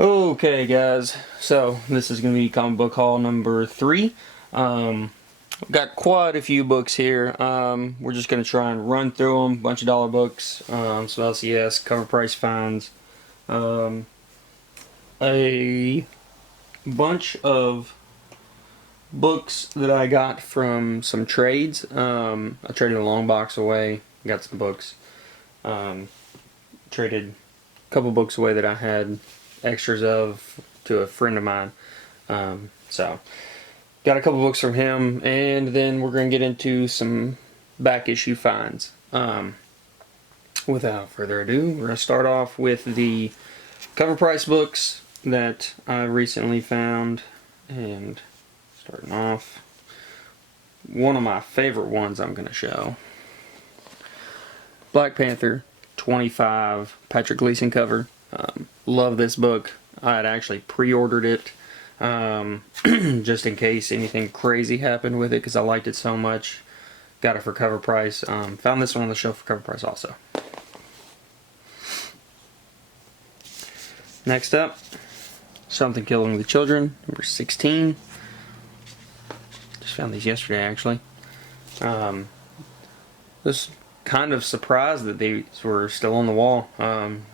Okay, guys, so this is going to be comic book haul number 3. Got quite a few books here. We're just going to try and run through them. Bunch of dollar books, some LCS, cover price finds, a bunch of books that I got from some trades. I traded a long box away, got some books. Traded a couple books away that I had extras of to a friend of mine. So got a couple books from him, and then we're going to get into some back issue finds. Without further ado, we're going to start off with the cover price books that I recently found. And starting off, one of my favorite ones I'm going to show, Black Panther 25 Patrick Gleason cover. Love this book. I had actually pre-ordered it just in case anything crazy happened with it because I liked it so much. Got it for cover price. Found this one on the shelf for cover price also. Next up, Something Killing the Children, number 16. Just found these yesterday actually. Just kind of surprised that these were still on the wall.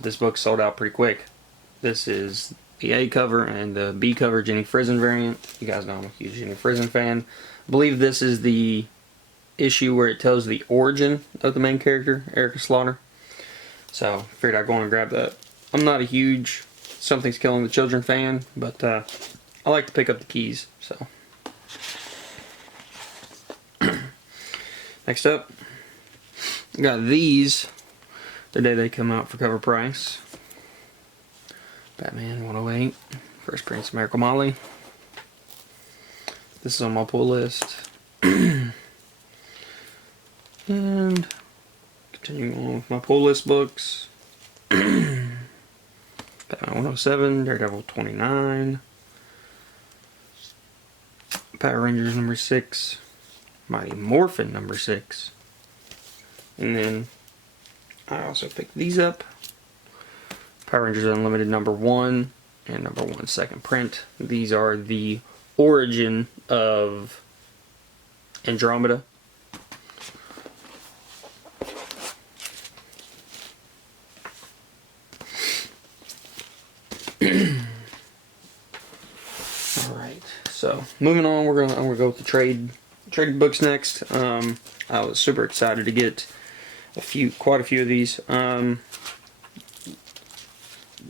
This book sold out pretty quick. This is the A cover and the B cover Jenny Frison variant. You guys know I'm a huge Jenny Frison fan. I believe this is the issue where it tells the origin of the main character, Erica Slaughter. So figured I'd go on and grab that. I'm not a huge Something's Killing the Children fan, but I like to pick up the keys. So next up, got these the day they come out for cover price. Batman 108, First Prince of Miracle Molly. This is on my pull list. And continuing on with my pull list books. Batman 107, Daredevil 29, Power Rangers number 6, Mighty Morphin number 6. And then I also picked these up. Power Rangers Unlimited number 1 and number 1 second print. These are the origin of Andromeda. Alright, so moving on, I'm gonna go with the trade books next. I was super excited to get quite a few of these.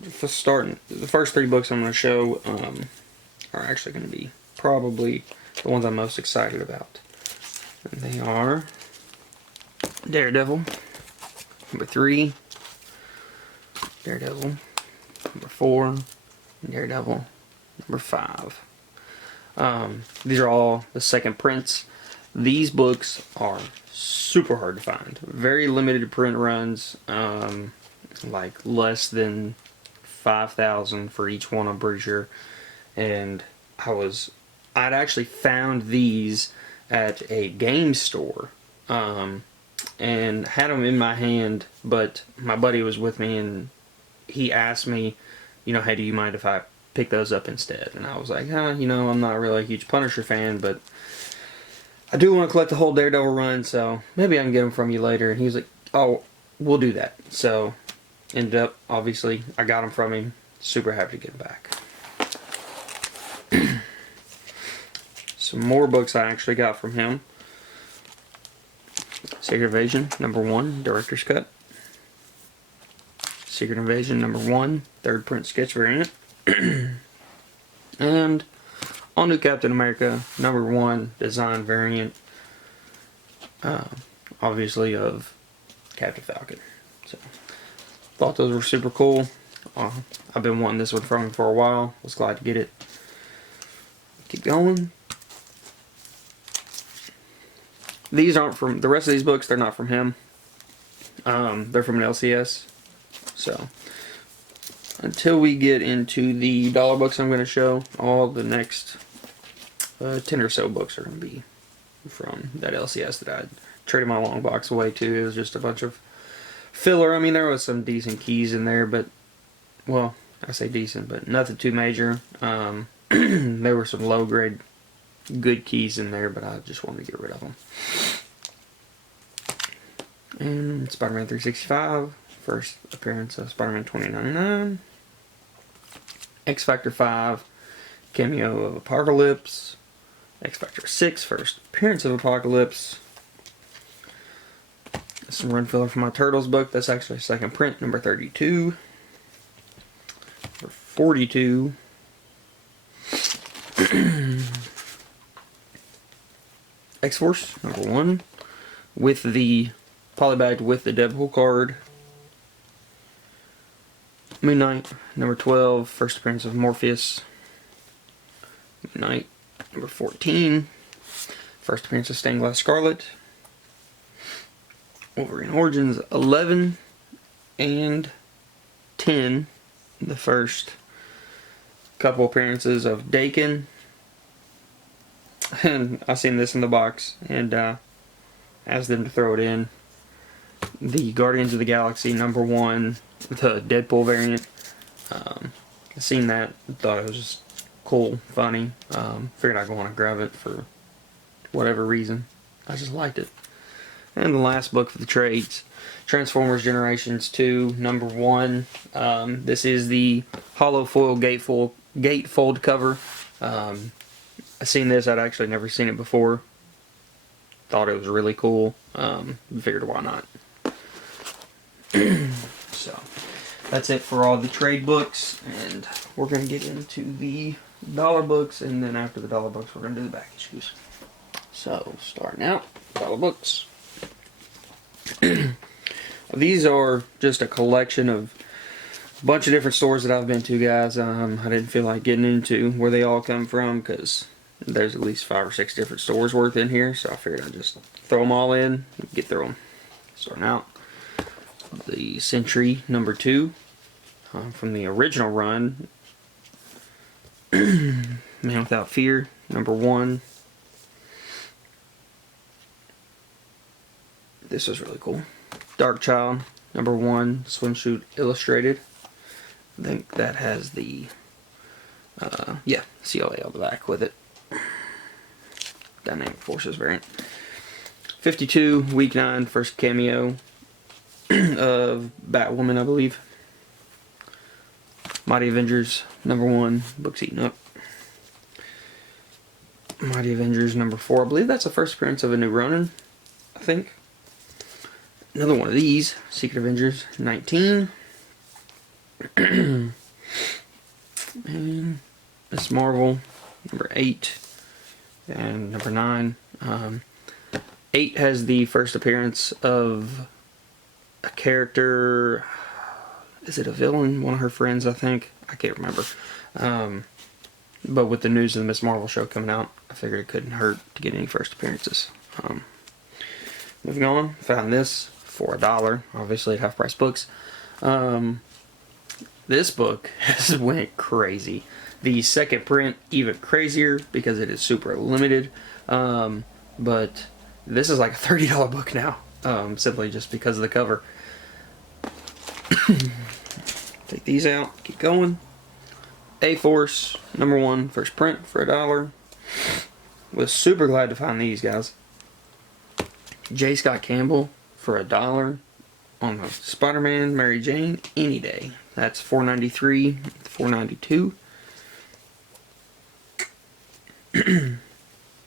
The first 3 books I'm going to show are actually going to be probably the ones I'm most excited about. And they are Daredevil number 3, Daredevil number 4, and Daredevil number 5. These are all the second prints. These books are super hard to find. Very limited print runs, like less than 5,000 for each one, I'm pretty sure. And I'd actually found these at a game store, and had them in my hand, but my buddy was with me and he asked me, hey, do you mind if I pick those up instead? And I was like, I'm not really a huge Punisher fan, but I do want to collect the whole Daredevil run, so maybe I can get them from you later. And he was like, oh, we'll do that. So ended up, obviously, I got them from him. Super happy to get them back. Some more books I actually got from him. Secret Invasion number 1, Director's Cut. Secret Invasion number 1, 3rd print sketch variant. And All New Captain America number 1, design variant. Obviously of Captain Falcon. So thought those were super cool. I've been wanting this one from him for a while. Was glad to get it. Keep going. These aren't from the rest of these books. They're not from him. They're from an LCS. So until we get into the dollar books I'm going to show, all the next 10 or so books are going to be from that LCS that I traded my long box away to. It was just a bunch of filler. I mean, there was some decent keys in there, but, well, I say decent, but nothing too major. There were some low grade good keys in there, but I just wanted to get rid of them. And Spider-Man 365, first appearance of Spider-Man 2099. X-Factor 5, cameo of Apocalypse. X-Factor 6, first appearance of Apocalypse. Some run filler from my Turtles book. That's actually second print, number 32. Number 42. X-Force, number 1. With the polybagged with the Deadpool card. Moon Knight, number 12. First appearance of Morpheus. Moon Knight, number 14. First appearance of Stained Glass Scarlet. Wolverine Origins 11 and 10. The first couple appearances of Daken. And I seen this in the box and asked them to throw it in. The Guardians of the Galaxy number 1, the Deadpool variant. I seen that, thought it was just cool, funny. Figured I'd want to grab it for whatever reason. I just liked it. And the last book for the trades, Transformers Generations 2, number 1. This is the hollow foil gatefold cover. I've seen this, I'd actually never seen it before. Thought it was really cool. Figured why not. So, that's it for all the trade books. And we're going to get into the dollar books. And then after the dollar books, we're going to do the back issues. So, starting out, dollar books. These are just a collection of a bunch of different stores that I've been to, guys. I didn't feel like getting into where they all come from because there's at least 5 or 6 different stores worth in here, so I figured I'd just throw them all in and get through them. Starting out, the Sentry number 2 from the original run. Man Without Fear number 1. This was really cool. Dark Child number 1, Swimsuit Illustrated. I think that has the CLA on the back with it. Dynamic Forces variant. 52, week 9, first cameo of Batwoman, I believe. Mighty Avengers number 1, books eaten up. Mighty Avengers number 4, I believe that's the first appearance of a new Ronin, I think. Another one of these, Secret Avengers 19. And Miss Marvel number 8 and number 9. 8 has the first appearance of a character. Is it a villain? One of her friends, I think. I can't remember. But with the news of the Miss Marvel show coming out, I figured it couldn't hurt to get any first appearances. Moving on, found this for $1. Obviously at half price books. This book has went crazy. The second print even crazier because it is super limited. But this is like a $30 book now. Simply just because of the cover. Take these out, keep going. A-Force number 1, first print for $1. Was super glad to find these, guys. J. Scott Campbell for $1 on the Spider-Man, Mary Jane, any day. That's $4.93, $4.92.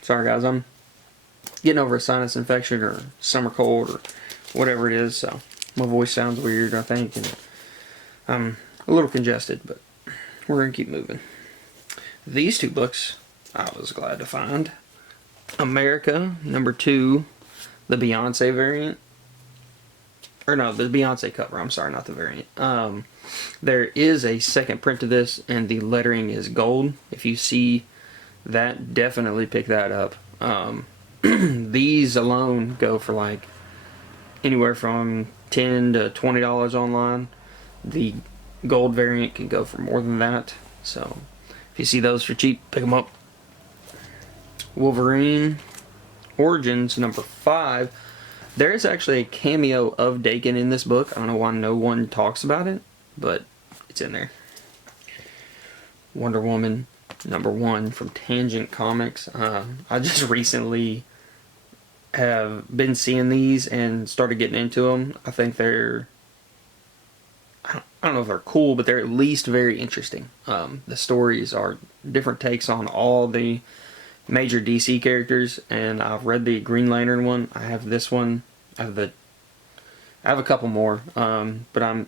Sorry guys, I'm getting over a sinus infection or summer cold or whatever it is, so my voice sounds weird, I think, and I'm a little congested, but we're going to keep moving. These 2 books I was glad to find. America, number 2, the Beyonce variant. Or no, the Beyonce cover, I'm sorry, not the variant. There is a second print of this, and the lettering is gold. If you see that, definitely pick that up. These alone go for like anywhere from $10 to $20 online. The gold variant can go for more than that. So if you see those for cheap, pick them up. Wolverine Origins number 5. There is actually a cameo of Daken in this book. I don't know why no one talks about it, but it's in there. Wonder Woman #1 from Tangent Comics. I just recently have been seeing these and started getting into them. I think they're, I don't know if they're cool, but they're at least very interesting. The stories are different takes on all the major DC characters, and I've read the Green Lantern one. I have this one. I have a couple more, but I'm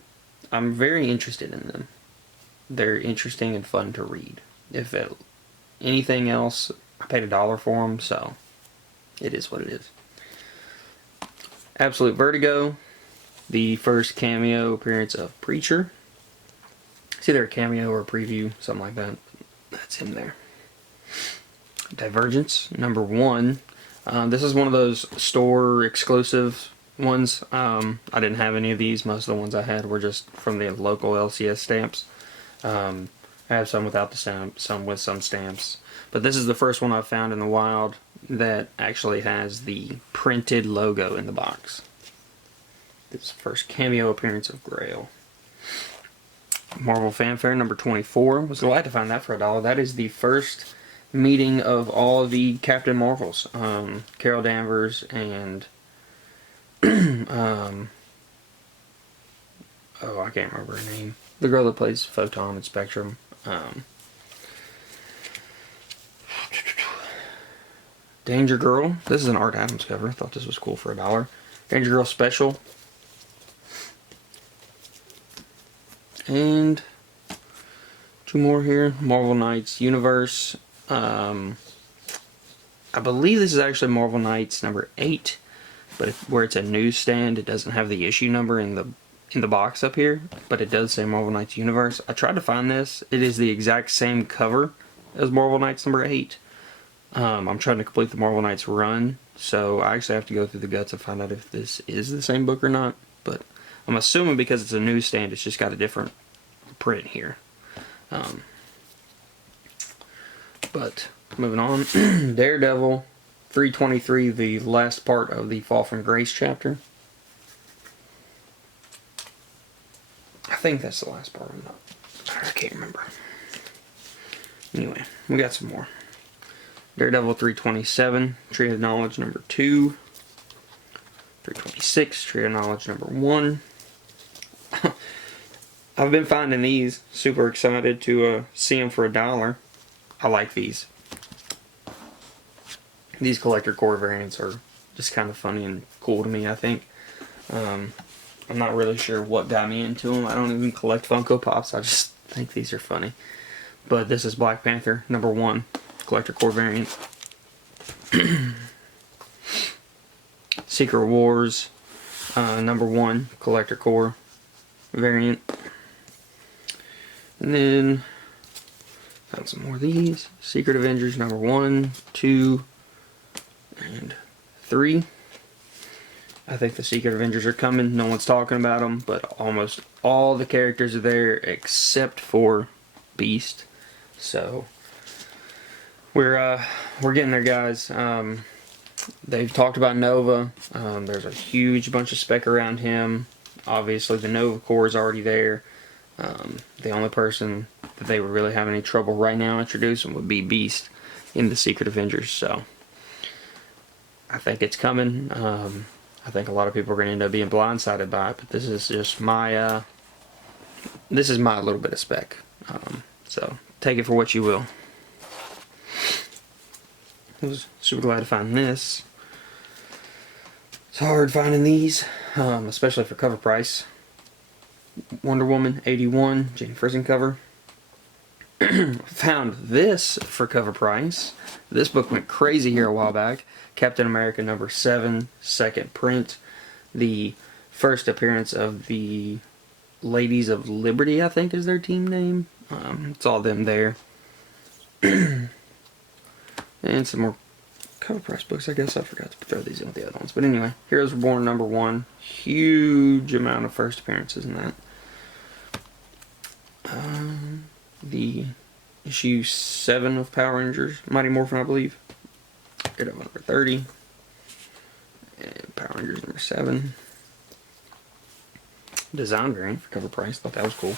very interested in them. They're interesting and fun to read. If anything else, I paid $1 for them, so it is what it is. Absolute Vertigo, the first cameo appearance of Preacher. It's either a cameo or a preview, something like that. That's him there. Divergence, #1. This is one of those store exclusive ones. I didn't have any of these. Most of the ones I had were just from the local LCS stamps. I have some without the stamp, some with some stamps. But this is the first one I've found in the wild that actually has the printed logo in the box. This is the first cameo appearance of Grail. Marvel Fanfare #24. Was glad to find that for $1. That is the first meeting of all the Captain Marvels. Carol Danvers and oh, I can't remember her name. The girl that plays Photon and Spectrum. Danger Girl. This is an Art Adams cover. I thought this was cool for $1. Danger Girl Special. And 2 more here. Marvel Knights Universe. I believe this is actually Marvel Knights #8, but where it's a newsstand, it doesn't have the issue number in the box up here, but it does say Marvel Knights Universe. I tried to find this. It is the exact same cover as Marvel Knights #8. I'm trying to complete the Marvel Knights run, so I actually have to go through the guts and find out if this is the same book or not, but I'm assuming because it's a newsstand, it's just got a different print here. But moving on, Daredevil 323, the last part of the Fall from Grace chapter. I think that's the last part. I can't remember. Anyway, we got some more. Daredevil 327, Tree of Knowledge #2. 326, Tree of Knowledge #1. I've been finding these. Super excited to see them for $1. I like these. These collector core variants are just kind of funny and cool to me, I think. I'm not really sure what got me into them. I don't even collect Funko Pops. I just think these are funny. But this is Black Panther #1, collector core variant. Secret Wars #1, collector core variant. And then found some more of these. Secret Avengers #1, 2, and 3. I think the Secret Avengers are coming. No one's talking about them, but almost all the characters are there except for Beast. So we're getting there, guys. They've talked about Nova. There's a huge bunch of spec around him. Obviously, the Nova Corps is already there. The only person that they would really have any trouble right now introducing would be Beast in the Secret Avengers. So I think it's coming. I think a lot of people are going to end up being blindsided by it, but this is just my little bit of spec. So take it for what you will. I was super glad to find this. It's hard finding these, especially for cover price. Wonder Woman 81, Jane Friesen cover. Found this for cover price. This book went crazy here a while back. Captain America #7, second print. The first appearance of the Ladies of Liberty, I think is their team name. It's all them there. And some more cover price books. I guess I forgot to throw these in with the other ones. But anyway, Heroes Reborn #1. Huge amount of first appearances in that. The issue 7 of Power Rangers, Mighty Morphin, I believe. Daredevil #30. And Power Rangers #7. Design variant for cover price. Thought that was cool.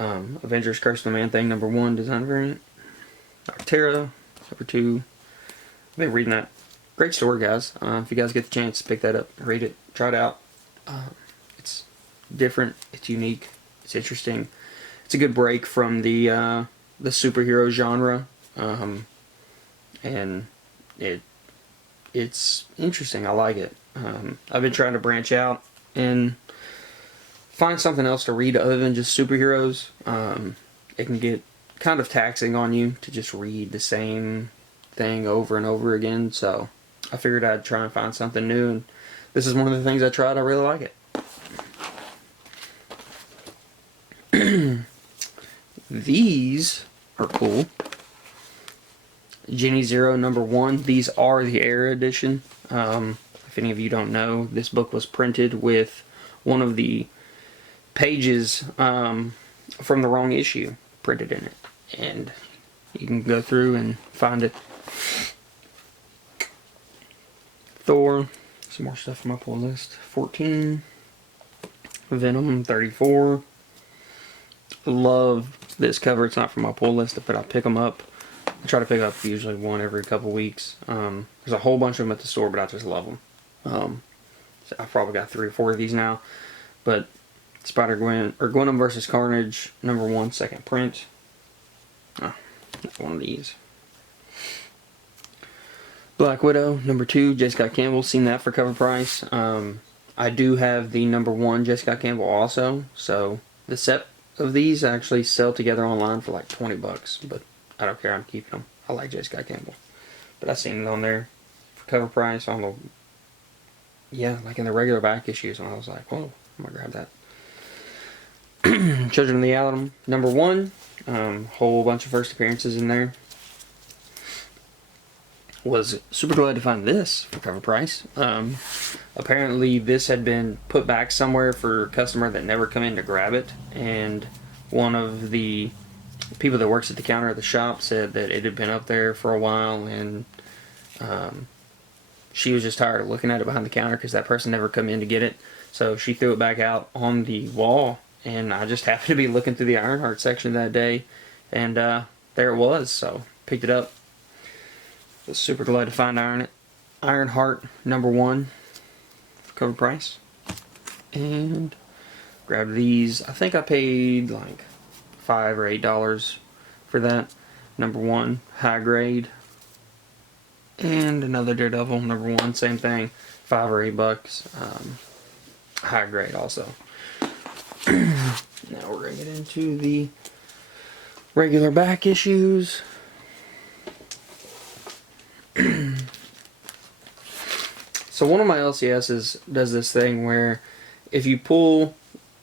Avengers Curse of the Man Thing #1 design variant. Arctera #2. I've been reading that. Great story, guys. If you guys get the chance, pick that up, read it, try it out. It's different, it's unique, it's interesting. It's a good break from the superhero genre, and it's interesting. I like it. I've been trying to branch out and find something else to read other than just superheroes. It can get kind of taxing on you to just read the same thing over and over again, so I figured I'd try and find something new, and this is one of the things I tried. I really like it. These are cool. Jenny Zero #1. These are the Era edition. If any of you don't know, this book was printed with one of the pages from the wrong issue printed in it, and you can go through and find it. Thor, some more stuff from my pull list. 14. Venom 34. Love this cover. It's not from my pull list, but I pick them up. I try to pick up usually one every couple weeks. There's a whole bunch of them at the store, but I just love them. So I've probably got 3 or 4 of these now. But Spider-Gwen, or Gwenom vs. Carnage #1 second print. One of these. Black Widow #2, J. Scott Campbell. Seen that for cover price. I do have the #1 J. Scott Campbell also. So the set of these actually sell together online for like $20, but I don't care. I'm keeping them. I like J. Scott Campbell, but I seen it on there for cover price on the like in the regular back issues, and I was like, whoa, I'm gonna grab that. Children of the Atom #1, whole bunch of first appearances in there. Was super glad to find this for cover price. Apparently this had been put back somewhere for a customer that never come in to grab it, and one of the people that works at the counter at the shop said that it had been up there for a while, and she was just tired of looking at it behind the counter because that person never come in to get it, so she threw it back out on the wall, and I just happened to be looking through the Ironheart section that day, and there it was, so picked it up. Was super glad to find Ironheart #1 for cover price, and grabbed these. I think I paid like $5 or $8 for that. #1 high grade, and another Daredevil #1, same thing, $5 or $8, high grade also. Now we're gonna get into the regular back issues. So one of my LCSs does this thing where if you pull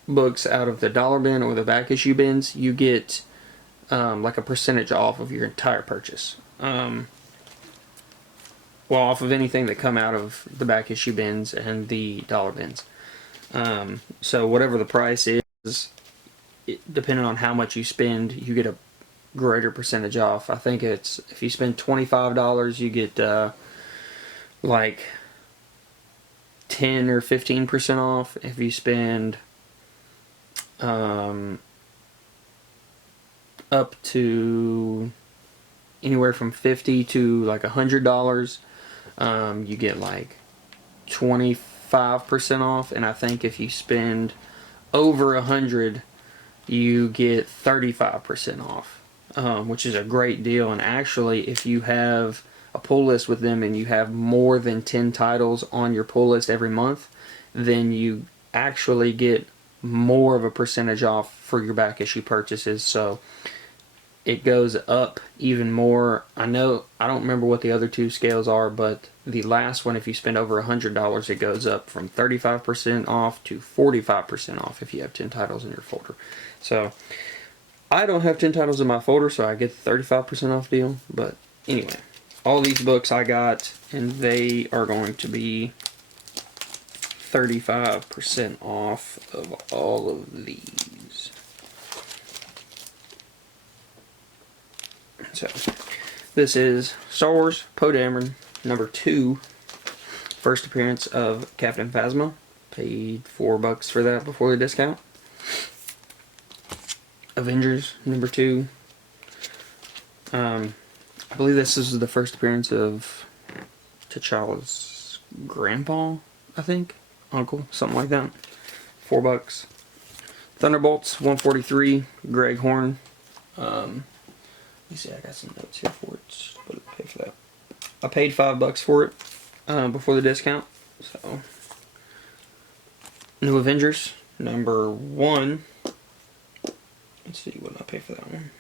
books out of the dollar bin or the back issue bins, you get like a percentage off of your entire purchase. Well, off of anything that come out of the back issue bins and the dollar bins. So whatever the price is, depending on how much you spend, you get a greater percentage off. I think it's, if you spend $25, you get like 10 or 15% off. If you spend up to anywhere from $50 to like $100, you get like 25% off. And I think if you spend over $100, you get 35% off, which is a great deal. And actually, if you have a pull list with them and you have more than 10 titles on your pull list every month, then you actually get more of a percentage off for your back issue purchases. So it goes up even more. I don't remember what the other two scales are, but the last one, if you spend over $100, it goes up from 35% off to 45% off if you have 10 titles in your folder. So I don't have 10 titles in my folder, so I get the 35% off deal. But anyway, all these books I got, and they are going to be 35% off of all of these. So this is Star Wars Poe Dameron #2, first appearance of Captain Phasma. Paid $4 for that before the discount. Avengers number 2. I believe this is the first appearance of T'Challa's grandpa, I think. Uncle, something like that. $4. Thunderbolts 143, Greg Horn. Let me see, I got some notes here for it. But I paid for that. I paid $5 for it before the discount. So, New Avengers number 1. Let's see, what did I pay for that one?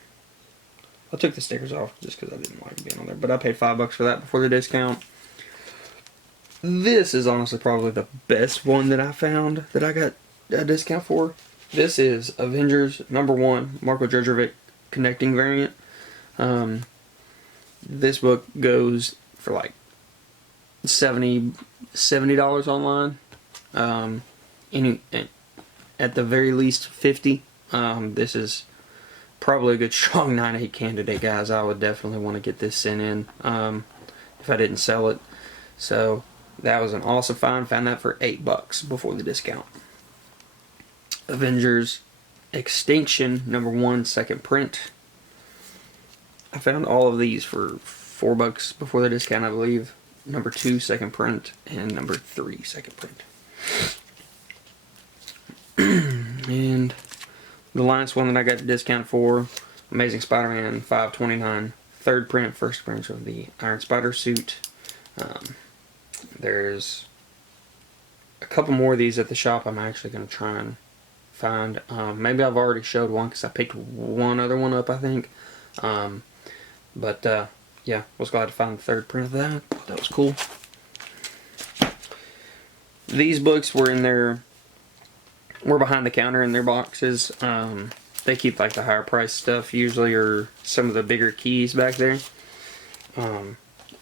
I took the stickers off just because I didn't like it being on there, but I paid $5 for that before the discount. This is honestly probably the best one that I found that I got a discount for. This is Avengers number 1, Marco Djurdjevic connecting variant. This book goes for like $70 online. At the very least $50. This is probably a good strong 9/8 candidate, guys. I would definitely want to get this sent in if I didn't sell it. So that was an awesome find. Found that for $8 before the discount. Avengers Extinction number 1, second print. I found all of these for $4 before the discount, I believe. Number 2, second print, and number 3, second print. And the last one that I got the discount for, Amazing Spider-Man 529, third print, first appearance of the Iron Spider suit. There's a couple more of these at the shop I'm actually going to try and find. Maybe I've already showed one because I picked one other one up, I think. Yeah, was glad to find the third print of that. That was cool. These books were behind the counter in their boxes. They keep like the higher price stuff usually, or some of the bigger keys back there.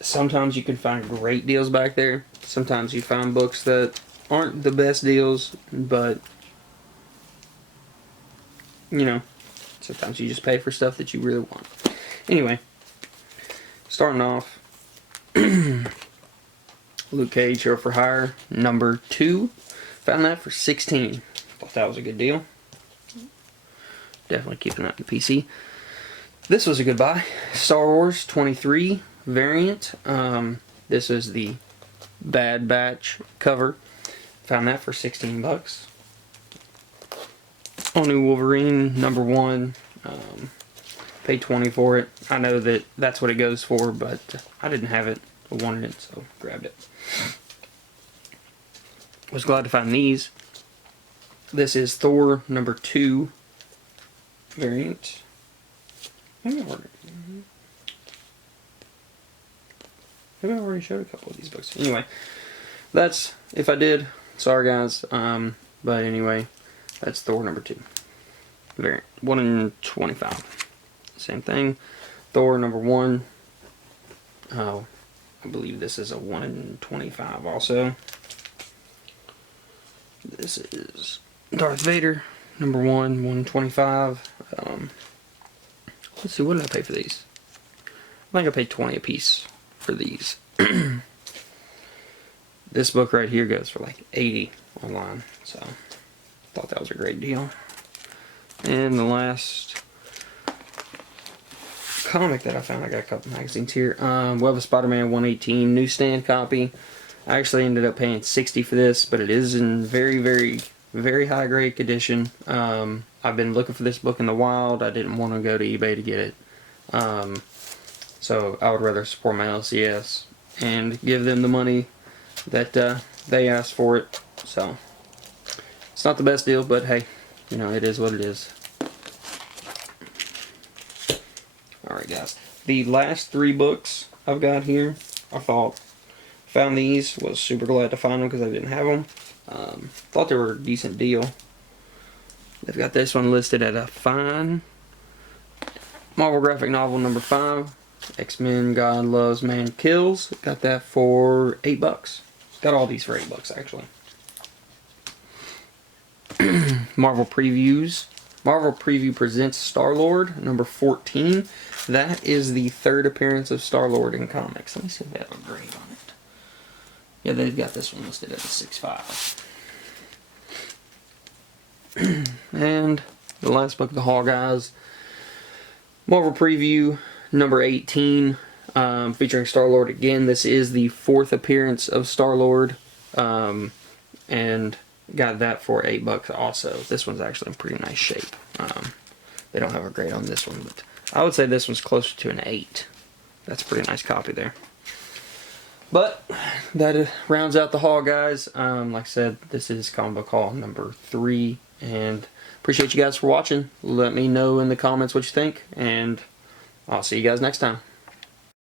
Sometimes you can find great deals back there. Sometimes you find books that aren't the best deals, but you know, sometimes you just pay for stuff that you really want. Anyway, starting off, Luke Cage Hero for Hire number 2. Found that for $16. Thought that was a good deal. Definitely keeping that in the PC. This was a good buy. Star Wars 23 variant. This is the Bad Batch cover. Found that for $16. All New Wolverine number 1. Paid $20 for it. I know that that's what it goes for, but I didn't have it. I wanted it, so grabbed it. Was glad to find these. This is Thor number 2 variant. Maybe I already showed a couple of these books. Anyway, that's, if I did, sorry guys. But anyway, that's Thor number 2 variant. 1 in 25. Same thing. Thor number 1. Oh, I believe this is a 1 in 25 also. This is Darth Vader number 1, 1 in 25. Let's see, what did I pay for these? I think I paid $20 a piece for these. This book right here goes for like $80 online, so thought that was a great deal. And the last comic that I found, I got a couple magazines here. Web of Spider-Man 118 newsstand copy. I actually ended up paying $60 for this, but it is in very, very, very high grade condition. I've been looking for this book in the wild. I didn't want to go to eBay to get it. So I would rather support my LCS and give them the money that they asked for it. So it's not the best deal, but hey, you know, it is what it is. Alright guys, the last 3 books I've got here, found these, was super glad to find them because I didn't have them. Thought they were a decent deal. They've got this one listed at a fine. Marvel graphic novel number 5, X-Men God Loves Man Kills. Got that for $8. Got all these for $8 actually. Marvel previews. Marvel Preview presents Star-Lord number 14. That is the 3rd appearance of Star-Lord in comics. Let me see if they have a grade on it. Yeah, they've got this one listed at a 6.5. And the last book of the haul, guys. Marvel Preview number 18, featuring Star-Lord again. This is the 4th appearance of Star-Lord, and got that for $8 also. This one's actually in pretty nice shape. They don't have a grade on this one, but I would say this one's closer to an 8. That's a pretty nice copy there. But that rounds out the haul, guys. Like I said, this is comic book haul number 3, and appreciate you guys for watching. Let me know in the comments what you think, and I'll see you guys next time.